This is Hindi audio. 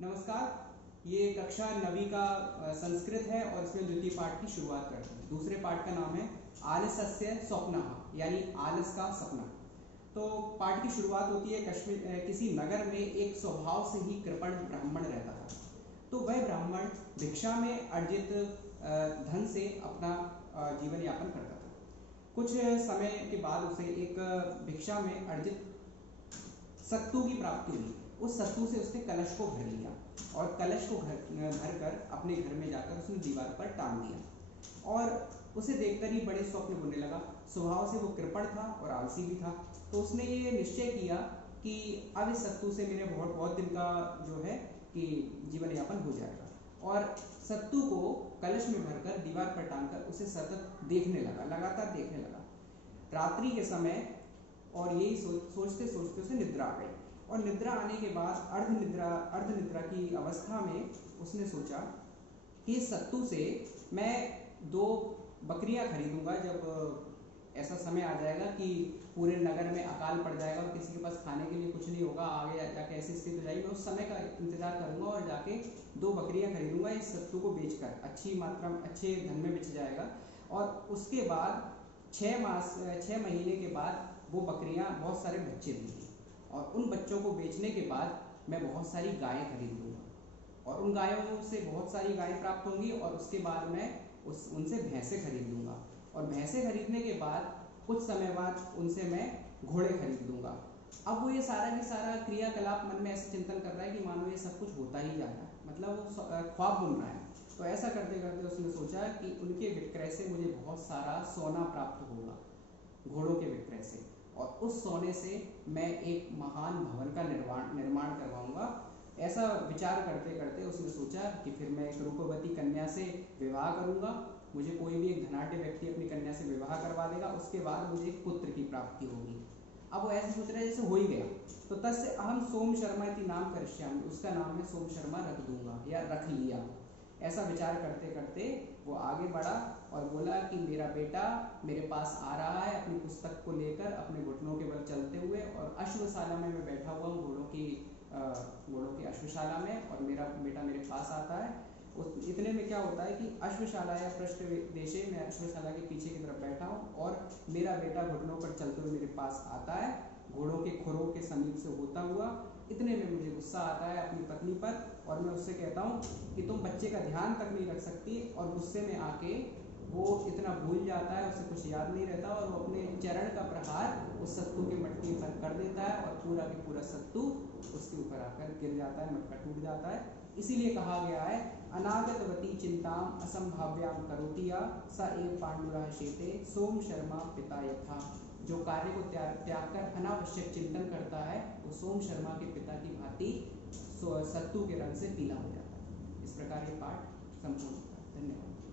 नमस्कार। ये कक्षा 9वीं का संस्कृत है और इसमें द्वितीय पाठ की शुरुआत करते हैं। दूसरे पाठ का नाम है आलस्य स्वप्नः, यानी आलस का सपना। तो पाठ की शुरुआत होती है किसी नगर में एक स्वभाव से ही कृपण ब्राह्मण रहता था। तो वह ब्राह्मण भिक्षा में अर्जित धन से अपना जीवन यापन करता था। कुछ समय के बाद उसे एक भिक्षा में अर्जित सत्तू की प्राप्ति हुई। उस सत्तू से उसने कलश को भर लिया और कलश को भर कर अपने घर में जाकर उसने दीवार पर टांग दिया और उसे देखकर ही बड़े स्वप्न बुनने लगा। स्वभाव से वो कृपण था और आलसी भी था। तो उसने ये निश्चय किया कि अब इस सत्तू से मेरे बहुत दिन का जो है कि जीवन यापन हो जाएगा, और सत्तू को कलश में भरकर दीवार पर टांगकर उसे सतत देखने लगा, लगातार देखने लगा। रात्रि के समय और यही सोचते सोचते उसे निद्रा आ गई, और निद्रा आने के बाद अर्ध निद्रा की अवस्था में उसने सोचा कि सत्तू से मैं 2 बकरियां खरीदूंगा। जब ऐसा समय आ जाएगा कि पूरे नगर में अकाल पड़ जाएगा और किसी के पास खाने के लिए कुछ नहीं होगा, आगे जाके ऐसी स्थिति हो जाएगी, मैं उस समय का इंतजार करूंगा और जाके 2 बकरियां खरीदूंगा। इस सत्तू को बेचकर अच्छी मात्रा में अच्छे धन में बेच जाएगा, और उसके बाद 6 महीने के बाद वो बकरियां बहुत सारे बच्चे देंगी, और उन बच्चों को बेचने के बाद मैं बहुत सारी गायें खरीद लूँगा, और उन गायों से बहुत सारी गायें प्राप्त होंगी, और उसके बाद मैं उनसे भैंसें खरीद लूँगा, और भैंसें खरीदने के बाद कुछ समय बाद उनसे मैं घोड़े खरीद लूँगा। अब वो ये सारा की सारा क्रियाकलाप मन में ऐसे चिंतन कर रहा है कि मानो ये सब कुछ होता ही जा रहा है, मतलब वो ख्वाब बुन रहा है। तो ऐसा करते करते उसने सोचा कि उनके विक्रय से मुझे बहुत सारा सोना प्राप्त होगा, घोड़ों के विक्रय से, और उस सोने से मैं एक महान भवन का निर्माण करवाऊंगा। ऐसा विचार करते करते उसने सोचा कि फिर मैं एक रूपवती कन्या से विवाह करूंगा, मुझे कोई भी एक धनाढ्य व्यक्ति अपनी कन्या से विवाह करवा देगा, उसके बाद मुझे एक पुत्र की प्राप्ति होगी। अब वो ऐसे सोच रहा है जैसे हो ही गया। तो तस्य अहम सोम शर्मा इति नाम करिष्यामि, उसका नाम मैं सोम शर्मा रख दूंगा या रख लिया। ऐसा विचार करते करते वो आगे बढ़ा और बोला कि मेरा बेटा मेरे पास आ रहा है अपनी पुस्तक को लेकर अपने घुटनों के बल चलते हुए, और अश्वशाला में मैं बैठा हुआ हूँ, घोड़ों की अश्वशाला में, और मेरा बेटा मेरे पास आता है। इतने में क्या होता है कि अश्वशाला या पृष्ठ देशे, मैं अश्वशाला के पीछे की तरफ बैठा हूँ और मेरा बेटा घुटनों पर चलते हुए मेरे पास आता है, घोड़ों के खुरों के समीप से होता हुआ। इतने में मुझे गुस्सा आता है अपनी पत्नी पर, और मैं उससे कहता हूँ कि तुम बच्चे का ध्यान तक नहीं रख सकती, और गुस्से में आके वो इतना भूल जाता है, उसे कुछ याद नहीं रहता, और वो अपने चरण का प्रहार उस सत्तू के मटके पर कर देता है, और पूरा के पूरा सत्तू उसके ऊपर आकर गिर जाता है, मटका टूट जाता है। इसीलिए कहा गया है अनागतवती चिंताम असंभाव्याम करोति या स एव पांडुरः शेते सोम शर्मा पिता यथा। जो कार्य को त्याग कर अनावश्यक चिंतन करता है वो सोम शर्मा के पिता की भांति सत्तू के रंग से पीला हो जाता है। इस प्रकार ये पाठ संपूर्ण होता है। धन्यवाद।